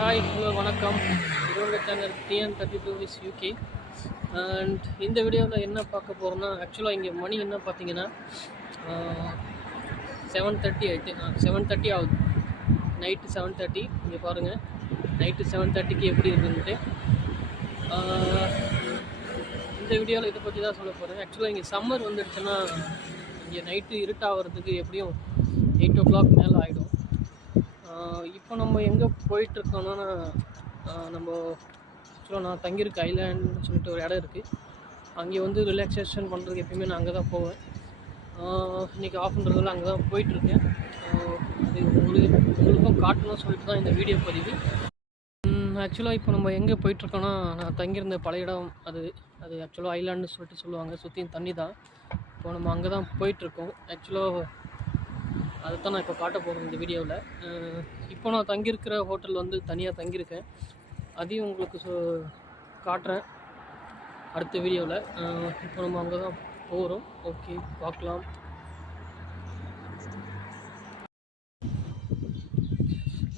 Hi hello வணக்கம். இது உங்கள் channel TN32 is UK. And இந்த வீடியோவில் என்ன பார்க்க போகிறோன்னா, ஆக்சுவலாக இங்கே மணி என்ன பார்த்தீங்கன்னா 7:30 ஆகிட்டு 7:30 ஆகுது. நைட்டு 7:30. இங்கே பாருங்கள், நைட்டு 7:30க்கு எப்படி இருக்குன்ட்டு. இந்த வீடியோவில் இதை பற்றி தான் சொல்ல போகிறேன். ஆக்சுவலாக இங்கே சம்மர் வந்துடுச்சுன்னா இங்கே நைட்டு இருட்டாகிறதுக்கு எப்படியும் 8 o'clock மேலே ஆகிடும். இப்போ நம்ம எங்கே போயிட்டுருக்கோன்னா, நம்ம ஆக்சுவலாக நான் தங்கியிருக்க ஐலாண்டுன்னு சொல்லிட்டு ஒரு இடம் இருக்குது. அங்கே வந்து ரிலாக்ஸேஷன் பண்ணுறதுக்கு எப்பயுமே நான் அங்கே தான் போவேன். இன்றைக்கி ஆஃப்ன்றதால அங்கே தான் போயிட்டுருக்கேன். அது உங்களுக்கும் காட்டணும்னு சொல்லிட்டு தான் இந்த வீடியோ பதிவு. ஆக்சுவலாக இப்போ நம்ம எங்கே போயிட்டுருக்கோன்னா, நான் தங்கியிருந்த பழைய இடம் அது ஆக்சுவலாக ஐலாண்டுன்னு சொல்லிட்டு சொல்லுவாங்க. சுற்றியும் தண்ணி தான். இப்போ நம்ம அங்கே தான் போயிட்டுருக்கோம். ஆக்சுவலாக அதை தான் நான் இப்போ காட்ட போகிறேன் இந்த வீடியோவில். இப்போ நான் தங்கியிருக்கிற ஹோட்டல் வந்து தனியாக தங்கியிருக்கேன். அதையும் உங்களுக்கு காட்டுறேன் அடுத்த வீடியோவில். இப்போ நம்ம அங்கே தான் போகிறோம். ஓகே, பார்க்கலாம்.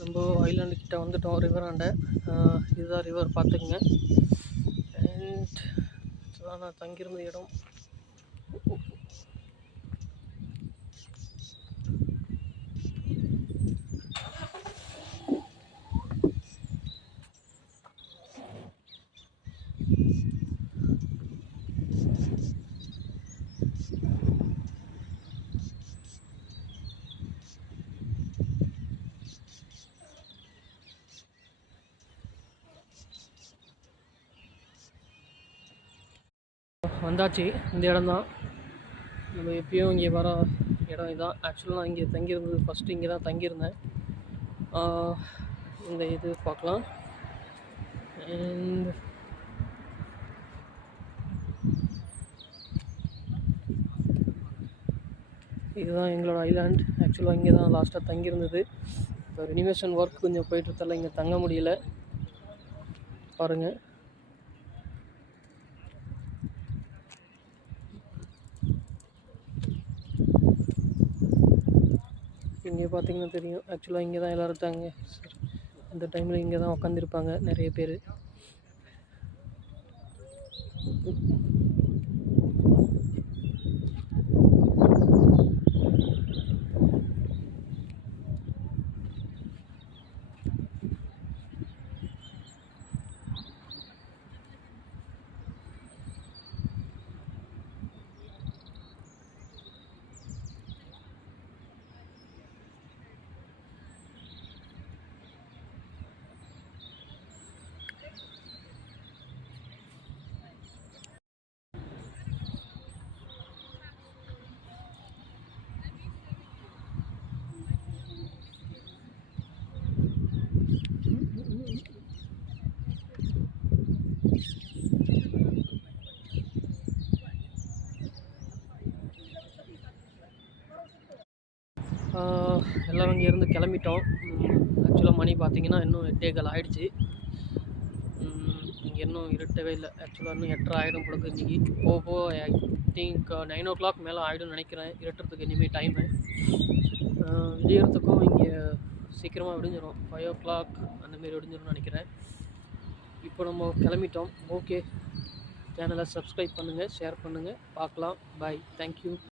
நம்ம ஐலாண்டு கிட்ட வந்துட்டோம், ரிவராண்ட. இதுதான் ரிவர், பார்த்துக்குங்க. அண்ட் இதுதான் நான் தங்கியிருந்த இடம். வந்தாச்சு, இந்த இடம் தான். நம்ம எப்பயும் இங்கே வர இடம் இதுதான். ஆக்சுவலாக நான் இங்கே தங்கியிருந்தது ஃபஸ்ட்டு இங்கே தான் தங்கியிருந்தேன். இந்த இது பார்க்கலாம். அண்ட் இதுதான் எங்களோட ஐலாண்ட். ஆக்சுவலாக இங்கே தான் லாஸ்ட்டாக தங்கியிருந்தது. இப்போ ரெனிவேஷன் ஒர்க் கொஞ்சம் போயிட்டுருந்தால இங்கே தங்க முடியல. பாருங்கள், இங்கே பார்த்தீங்கன்னா தெரியும். ஆக்சுவலாக இங்கே தான் எல்லோரும் தாங்க இந்த டைமில் இங்கே தான் உட்காந்துருப்பாங்க நிறைய பேர். எல்லோரும் இங்கேருந்து கிளம்பிட்டோம். ஆக்சுவலாக மணி பார்த்திங்கன்னா இன்னும் 8:15 ஆகிடுச்சு. இங்கே இன்னும் இருட்டவே இல்லை. ஆக்சுவலாக இன்னும் 8:30 ஆகிடும் பொழுது. இன்றைக்கி போக ஐ திங்க் 9 o'clock மேலே ஆகிடும்னு நினைக்கிறேன். இருட்டுறதுக்கு இனிமேல் டைமு. விடியறதுக்கும் இங்கே சீக்கிரமாக விடிஞ்சிடும். 5 o'clock அந்தமாரி விடிஞ்சிடும்னு நினைக்கிறேன். இப்போ நம்ம கிளம்பிட்டோம். ஓகே, சேனலை சப்ஸ்கிரைப் பண்ணுங்கள், ஷேர் பண்ணுங்கள். பார்க்கலாம். பாய், தேங்க்யூ.